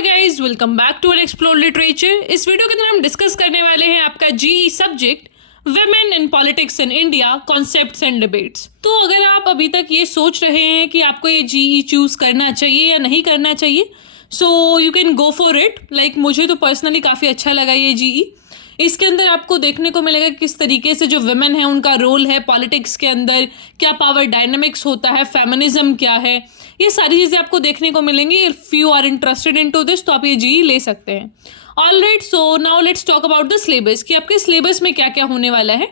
Hi guys, welcome back to explore literature. इस video के अंदर हम डिस्कस करने वाले हैं आपका GE subject women in politics in India, concepts and debates. तो अगर आप अभी तक ये सोच रहे हैं कि आपको ये जीई चूज करना चाहिए या नहीं करना चाहिए, so you can go for it. Like मुझे तो पर्सनली काफ़ी अच्छा लगा ये जीई। इसके अंदर आपको देखने को मिलेगा किस तरीके से जो वुमेन है उनका रोल है पॉलिटिक्स के अंदर, क्या पावर डायनामिक्स होता है, फेमिनिज्म क्या है, ये सारी चीज़ें आपको देखने को मिलेंगी। If you are interested in to this तो आप ये जी ले सकते हैं। Alright, so now let's talk about the syllabus कि आपके सिलेबस में क्या क्या होने वाला है।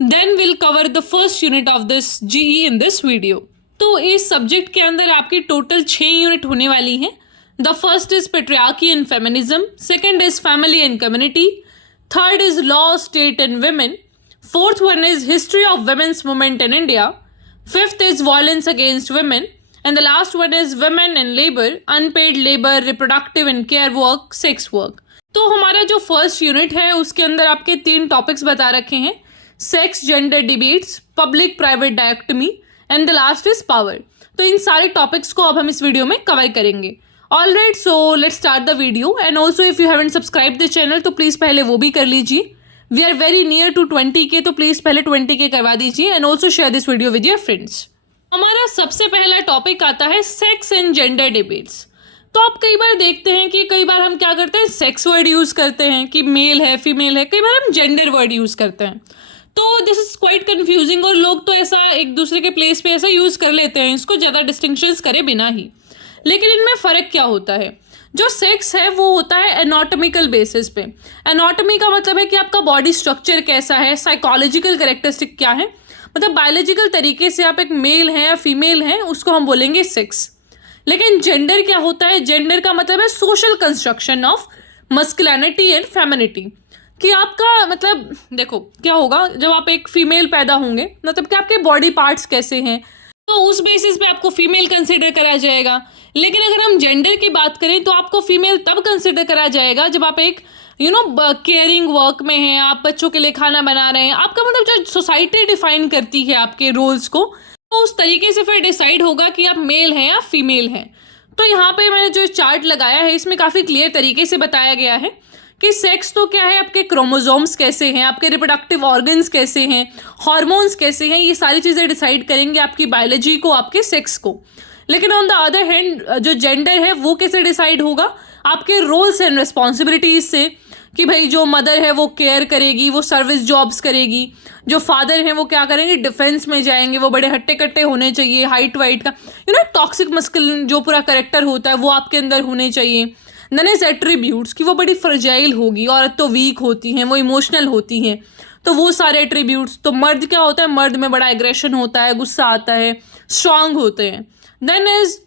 Then will cover the first unit of this GE in this video. तो इस सब्जेक्ट के अंदर आपकी टोटल 6 यूनिट होने वाली हैं। The first is patriarchy and feminism, second is family and community, third is law, state and women, fourth one is history of women's movement in India, fifth is violence against women, and the last one is women and labor, unpaid labor, reproductive and care work, sex work. तो हमारा जो first unit है उसके अंदर आपके 3 topics बता रखे हैं, sex, gender debates, public private dichotomy and the last is power. तो इन सारे टॉपिक्स को अब हम इस वीडियो में कवर करेंगे। Alright, so let's start the video, and also if you haven't subscribed the channel तो प्लीज़ पहले वो भी कर लीजिए। We are very near to 20K, तो प्लीज़ पहले 20K करवा दीजिए and also share this video with your friends। हमारा सबसे पहला टॉपिक आता है सेक्स एंड जेंडर डिबेट्स। तो आप कई बार देखते हैं कि कई बार हम क्या करते हैं, सेक्स वर्ड यूज़ करते हैं कि मेल है फीमेल है, कई बार हम जेंडर वर्ड यूज़ करते हैं। तो दिस इज़ क्वाइट कन्फ्यूजिंग और लोग तो ऐसा एक दूसरे के प्लेस पे ऐसा यूज़ कर लेते हैं इसको ज़्यादा डिस्टिंक्शंस करे बिना ही। लेकिन इनमें फ़र्क क्या होता है? जो सेक्स है वो होता है एनाटॉमिकल बेसिस पे। एनाटॉमी का मतलब है कि आपका बॉडी स्ट्रक्चर कैसा है, साइकोलॉजिकल कैरेक्टरिस्टिक क्या है, मतलब बायोलॉजिकल तरीके से आप एक मेल हैं या फीमेल हैं, उसको हम बोलेंगे सेक्स। लेकिन जेंडर क्या होता है? जेंडर का मतलब है social construction of masculinity and femininity. कि आपका मतलब देखो क्या होगा जब आप एक फीमेल पैदा होंगे, मतलब कि आपके बॉडी पार्ट्स कैसे हैं, तो उस बेसिस पे आपको फीमेल कंसिडर करा जाएगा। लेकिन अगर हम जेंडर की बात करें तो आपको फीमेल तब कंसिडर करा जाएगा जब आप एक केयरिंग वर्क में हैं, आप बच्चों के लिए खाना बना रहे हैं, आपका मतलब जो सोसाइटी डिफाइन करती है आपके रोल्स को, तो उस तरीके से फिर डिसाइड होगा कि आप मेल हैं या फीमेल हैं। तो यहाँ पे मैंने जो चार्ट लगाया है इसमें काफ़ी क्लियर तरीके से बताया गया है कि सेक्स तो क्या है, आपके क्रोमोसोम्स कैसे हैं, आपके रिप्रोडक्टिव ऑर्गन्स कैसे हैं, हार्मोन्स कैसे हैं, ये सारी चीज़ें डिसाइड करेंगे आपकी बायोलॉजी को, आपके सेक्स को। लेकिन ऑन द अदर हैंड जो जेंडर है वो कैसे डिसाइड होगा, आपके रोल्स एंड रिस्पॉन्सिबिलिटीज से, कि भाई जो मदर है वो केयर करेगी, वो सर्विस जॉब्स करेगी, जो फादर हैं वो क्या करेंगे, डिफेंस में जाएंगे, वो बड़े हट्टे कट्टे होने चाहिए, हाइट वाइट का टॉक्सिक मस्कुलिन जो पूरा करेक्टर होता है वो आपके अंदर होने चाहिए। देन इज एट्रीब्यूट्स कि वो बड़ी फ्रजाइल होगी, औरत तो वीक होती हैं, वो इमोशनल होती हैं, तो वो सारे एट्रीब्यूट्स। तो मर्द क्या होता है, मर्द में बड़ा एग्रेशन होता है, गुस्सा आता है, स्ट्रांग होते हैं। देन इज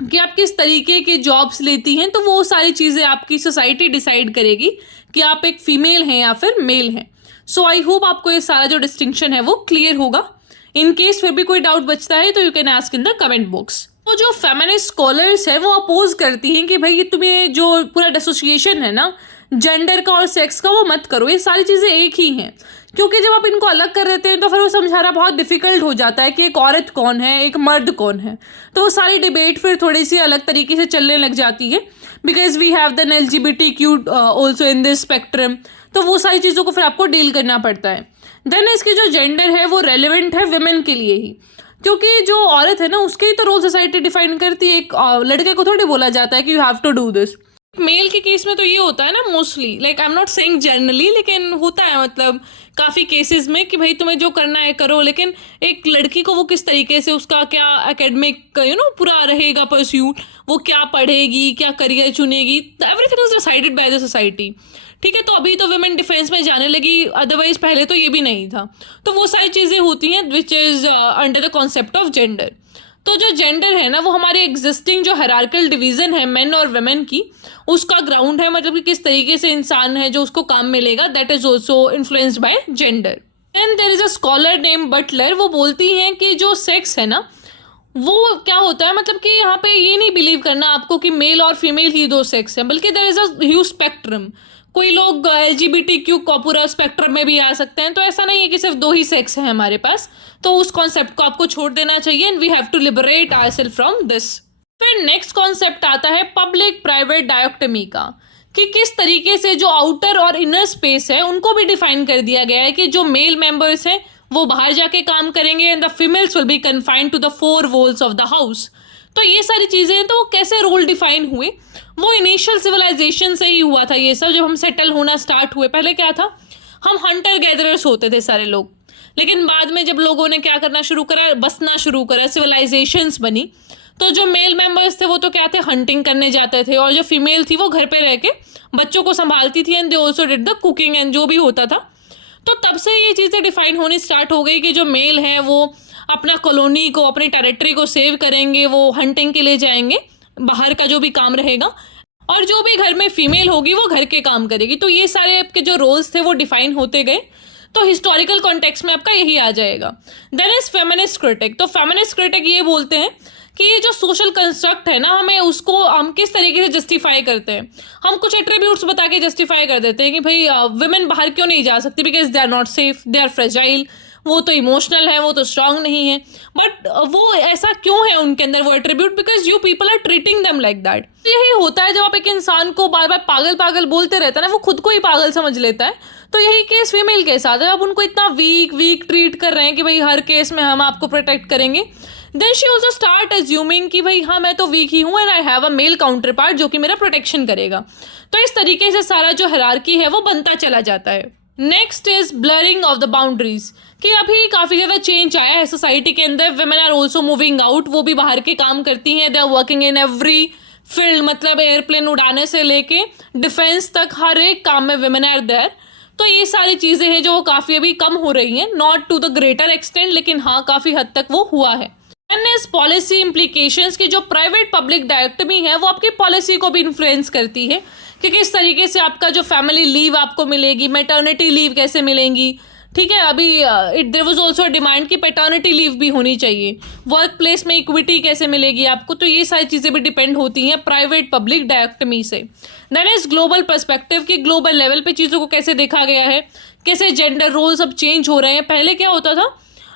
कि आप किस तरीके की जॉब्स लेती हैं, तो वो सारी चीज़ें आपकी सोसाइटी डिसाइड करेगी कि आप एक फीमेल हैं या फिर मेल हैं। सो आई होप आपको ये सारा जो डिस्टिंक्शन है वो क्लियर होगा। इन केस फिर भी कोई डाउट बचता है तो you can ask in the comment box. तो जो फेमिनिस्ट स्कॉलर्स है वो अपोज करती हैं कि भाई ये तुम्हें जो पूरा डिसोसिएशन है ना जेंडर का और सेक्स का वो मत करो, ये सारी चीज़ें एक ही हैं। क्योंकि जब आप इनको अलग कर देते हैं तो फिर वो समझाना बहुत डिफिकल्ट हो जाता है कि एक औरत कौन है, एक मर्द कौन है। तो वो सारी डिबेट फिर थोड़ी सी अलग तरीके से चलने लग जाती है, because we have then LGBTQ also in this spectrum. तो वो सारी चीज़ों को फिर आपको डील करना पड़ता है। देन इसकी जो जेंडर है वो रेलिवेंट है वुमेन के लिए ही, क्योंकि जो औरत है ना उसके ही तो रोल सोसाइटी डिफाइन करती है। एक लड़के को थोड़ी बोला जाता है कि you have to do this. Male के केस में तो ये होता है ना mostly, like I am not saying generally, लेकिन होता है मतलब काफ़ी केसेस में कि भाई तुम्हें जो करना है करो। लेकिन एक लड़की को वो किस तरीके से उसका क्या एकेडमिक पूरा रहेगा परस्यूट, वो क्या पढ़ेगी, क्या करियर चुनेगी, everything is decided by the society. ठीक है, तो अभी तो वुमेन डिफेंस में जाने लगी, अदरवाइज पहले तो ये भी नहीं था। तो वो सारी चीज़ें होती हैं which is under the concept of gender. तो जो जेंडर है ना वो हमारे एग्जिस्टिंग जो हायरार्किकल डिवीज़न है मेन और वुमेन की, उसका ग्राउंड है, मतलब कि किस तरीके से इंसान है जो उसको काम मिलेगा, that is also influenced by gender. And there is a scholar name Butler, वो बोलती हैं कि जो सेक्स है ना वो क्या होता है, मतलब कि यहाँ पे ये नहीं बिलीव करना आपको कि मेल और फीमेल ही 2 सेक्स हैं, बल्कि there is a huge spectrum. कोई लोग LGBTQ को पूरा स्पेक्ट्रम में भी आ सकते हैं, तो ऐसा नहीं है कि सिर्फ 2 ही सेक्स हैं हमारे पास। तो उस कॉन्सेप्ट को आपको छोड़ देना चाहिए and we have to liberate ourselves from this. फिर नेक्स्ट कॉन्सेप्ट आता है पब्लिक प्राइवेट डायोक्टमी का, कि किस तरीके से जो आउटर और इनर स्पेस है उनको भी डिफाइन कर दिया गया है कि जो मेल मेंबर्स हैं वो बाहर जाके काम करेंगे and the females will be confined to the four walls of the house. तो ये सारी चीज़ें हैं, तो कैसे रोल डिफाइन हुए, वो इनिशियल सिविलाइजेशन से ही हुआ था ये सब। जब हम सेटल होना स्टार्ट हुए, पहले क्या था, हम हंटर गैदरर्स होते थे सारे लोग, लेकिन बाद में जब लोगों ने क्या करना शुरू करा, बसना शुरू करा, सिविलाइजेशंस बनी, तो जो मेल मेंबर्स थे वो तो क्या थे, हंटिंग करने जाते थे, और जो फीमेल थी वो घर पे रह के बच्चों को संभालती थी and they also did the cooking and जो भी होता था। तो तब से ये चीज़ें डिफाइन होनी स्टार्ट हो गई कि जो मेल हैं वो अपना कॉलोनी को, अपनी टेरिटरी को सेव करेंगे, वो हंटिंग के लिए जाएंगे, बाहर का जो भी काम रहेगा, और जो भी घर में फीमेल होगी वो घर के काम करेगी। तो ये सारे आपके जो रोल्स थे वो डिफाइन होते गए। तो हिस्टोरिकल कॉन्टेक्स्ट में आपका यही आ जाएगा। Then is feminist critic. तो फेमिनिस्ट क्रिटिक ये बोलते हैं कि ये जो सोशल कंस्ट्रक्ट है ना, हमें उसको हम किस तरीके से जस्टिफाई करते हैं। हम कुछ एट्रीब्यूट्स बता के जस्टिफाई कर देते हैं कि भाई वुमेन बाहर क्यों नहीं जा सकती, because they are not safe, they are fragile, वो तो इमोशनल है, वो तो स्ट्रांग नहीं है। बट वो ऐसा क्यों है उनके अंदर वो attribute, because you people are treating them like that. यही होता है जब आप एक इंसान को बार बार पागल पागल बोलते रहता है ना, वो खुद को ही पागल समझ लेता है। तो यही केस फीमेल के साथ है। आप उनको इतना वीक ट्रीट कर रहे हैं कि भाई हर केस में हम आपको प्रोटेक्ट करेंगे, then she also start assuming कि भाई हाँ मैं तो वीक ही हूँ and I have a male counterpart जो कि मेरा प्रोटेक्शन करेगा। तो इस तरीके से सारा जो हायरार्की है वो बनता चला जाता है। Next is blurring of the boundaries, कि अभी काफ़ी ज़्यादा चेंज आया है सोसाइटी के अंदर। Women are also moving out, वो भी बाहर के काम करती हैं, they are working in every field, मतलब एयरप्लेन उड़ाने से लेके डिफेंस तक हर एक काम में वुमेन आर देयर। तो ये सारी चीज़ें हैं जो काफ़ी अभी कम हो रही हैं, not to the greater extent, लेकिन हाँ काफ़ी हद तक वो हुआ है। एंड इज पॉलिसी इम्प्लीकेशंस, की जो प्राइवेट पब्लिक डायोक्टमी है वो आपकी पॉलिसी को भी इन्फ्लुएंस करती है कि किस तरीके से आपका जो फैमिली लीव आपको मिलेगी, मैटर्निटी लीव कैसे मिलेंगी। ठीक है, अभी देयर वाज आल्सो डिमांड कि पैटर्निटी लीव भी होनी चाहिए, वर्क प्लेस में इक्विटी कैसे मिलेगी आपको। तो ये सारी चीज़ें भी डिपेंड होती हैं प्राइवेट पब्लिक डायोक्टमी से। देन इज ग्लोबल पर्सपेक्टिव, कि ग्लोबल लेवल पे चीज़ों को कैसे देखा गया है, कैसे जेंडर रोल्स अब चेंज हो रहे हैं। पहले क्या होता था,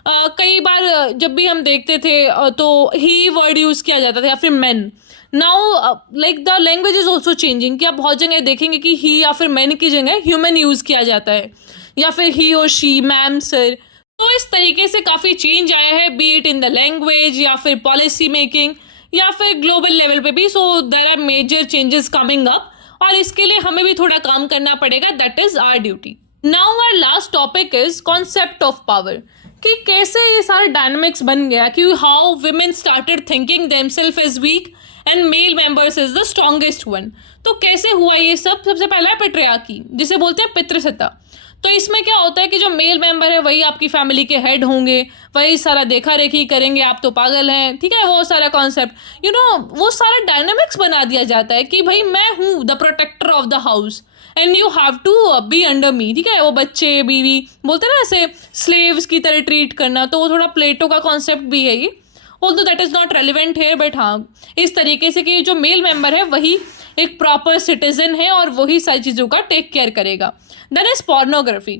कई बार जब भी हम देखते थे तो ही वर्ड यूज़ किया जाता था या फिर man. Now like the language is also changing, कि आप बहुत जगह देखेंगे कि ही या फिर मैन की जगह ह्यूमन यूज़ किया जाता है, या फिर ही और शी, मैम, सर। तो इस तरीके से काफ़ी चेंज आया है, B it in the language या फिर पॉलिसी मेकिंग या फिर ग्लोबल लेवल पे भी। So there are major changes coming up, और इसके लिए हमें भी थोड़ा काम करना पड़ेगा, that is our duty. Now our last topic is concept of power, कि कैसे ये सारे डायनामिक्स बन गया, कि how women started thinking themselves as weak and male members is the strongest one. तो कैसे हुआ ये सब, सबसे पहला है पेट्रियार्की, जिसे बोलते हैं पितृसत्ता। तो इसमें क्या होता है कि जो मेल मेंबर है वही आपकी फैमिली के हेड होंगे, वही सारा देखा रेखी करेंगे, आप तो पागल हैं, ठीक है, वो सारा कॉन्सेप्ट वो सारा डायनामिक्स बना दिया जाता है कि भाई मैं हूँ the protector of the house and you have to be under me. ठीक है, वो बच्चे बीवी बोलते हैं ना ऐसे स्लेव्स की तरह ट्रीट करना, तो वो थोड़ा प्लेटो का कॉन्सेप्ट भी है ये, although that is not relevant है, बट हाँ इस तरीके से कि जो मेल मेंबर है वही एक प्रॉपर सिटीजन है और वही सारी चीज़ों का टेक केयर करेगा। Then is pornography.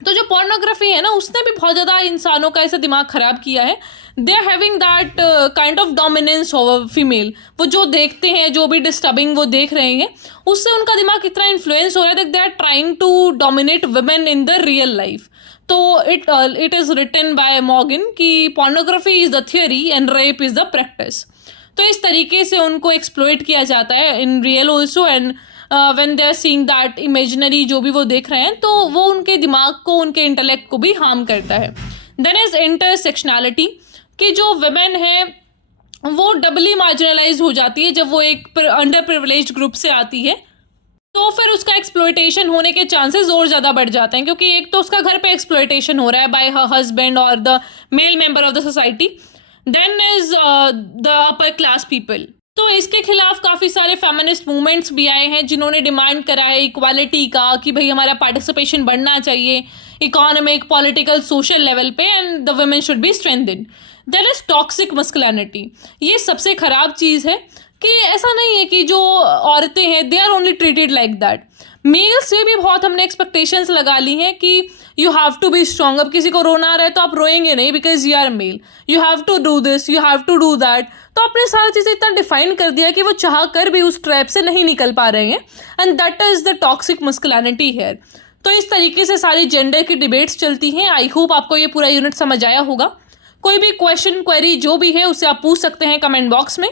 तो जो पोर्नोग्राफी है ना, उसने भी बहुत ज़्यादा इंसानों का ऐसा दिमाग ख़राब किया है। They are having that kind of dominance over female. वो जो देखते हैं, जो भी डिस्टर्बिंग वो देख रहे हैं, उससे उनका दिमाग इतना इन्फ्लुएंस हो रहा है that they are trying to dominate women in the real life. तो it is written by Morgan कि pornography is the theory and rape is the practice. तो इस तरीके से उनको एक्सप्लॉइट किया जाता है in real also, and when they are seeing that imaginary जो भी वो देख रहे हैं, तो वो उनके दिमाग को, उनके इंटेलेक्ट को भी हार्म करता है। देन इज इंटरसेक्शनैलिटी, कि जो वुमेन है वो डबली मार्जिनलाइज हो जाती है जब वो एक अंडर प्रिविलेज्ड ग्रुप से आती है, तो फिर उसका एक्सप्लॉइटेशन होने के चांसेस और ज़्यादा बढ़ जाते हैं, क्योंकि एक तो उसका घर पे एक्सप्लॉइटेशन हो रहा है बाय हर हस्बैंड और the male member of the society. Then is the upper class people. तो इसके खिलाफ काफ़ी सारे फेमिनिस्ट मूवमेंट्स भी आए हैं जिन्होंने डिमांड करा है इक्वालिटी का, कि भाई हमारा पार्टिसिपेशन बढ़ना चाहिए इकोनॉमिक, पॉलिटिकल, सोशल लेवल पे, and the women should be strengthened. There is toxic masculinity. ये सबसे ख़राब चीज़ है कि ऐसा नहीं है कि जो औरतें हैं they are only treated like that. Male से भी बहुत हमने एक्सपेक्टेशंस लगा ली हैं कि you have to be strong. अब किसी को रोना आ रहा है तो आप रोएंगे नहीं because you are male, you have to do this, you have to do that. तो आपने सारी चीज़ें इतना डिफाइन कर दिया कि वो चाह कर भी उस ट्रैप से नहीं निकल पा रहे हैं, and that is the toxic masculinity here. तो इस तरीके से सारी जेंडर की डिबेट्स चलती हैं। आई होप आपको ये पूरा यूनिट समझ आया होगा। कोई भी क्वेश्चन क्वेरी जो भी है उसे आप पूछ सकते हैं कमेंट बॉक्स में।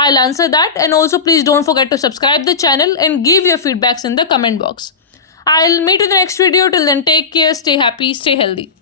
I'll answer that, and also please don't forget to subscribe the channel and give your feedbacks in the comment box. I'll meet you in the next video. Till then, take care, stay happy, stay healthy.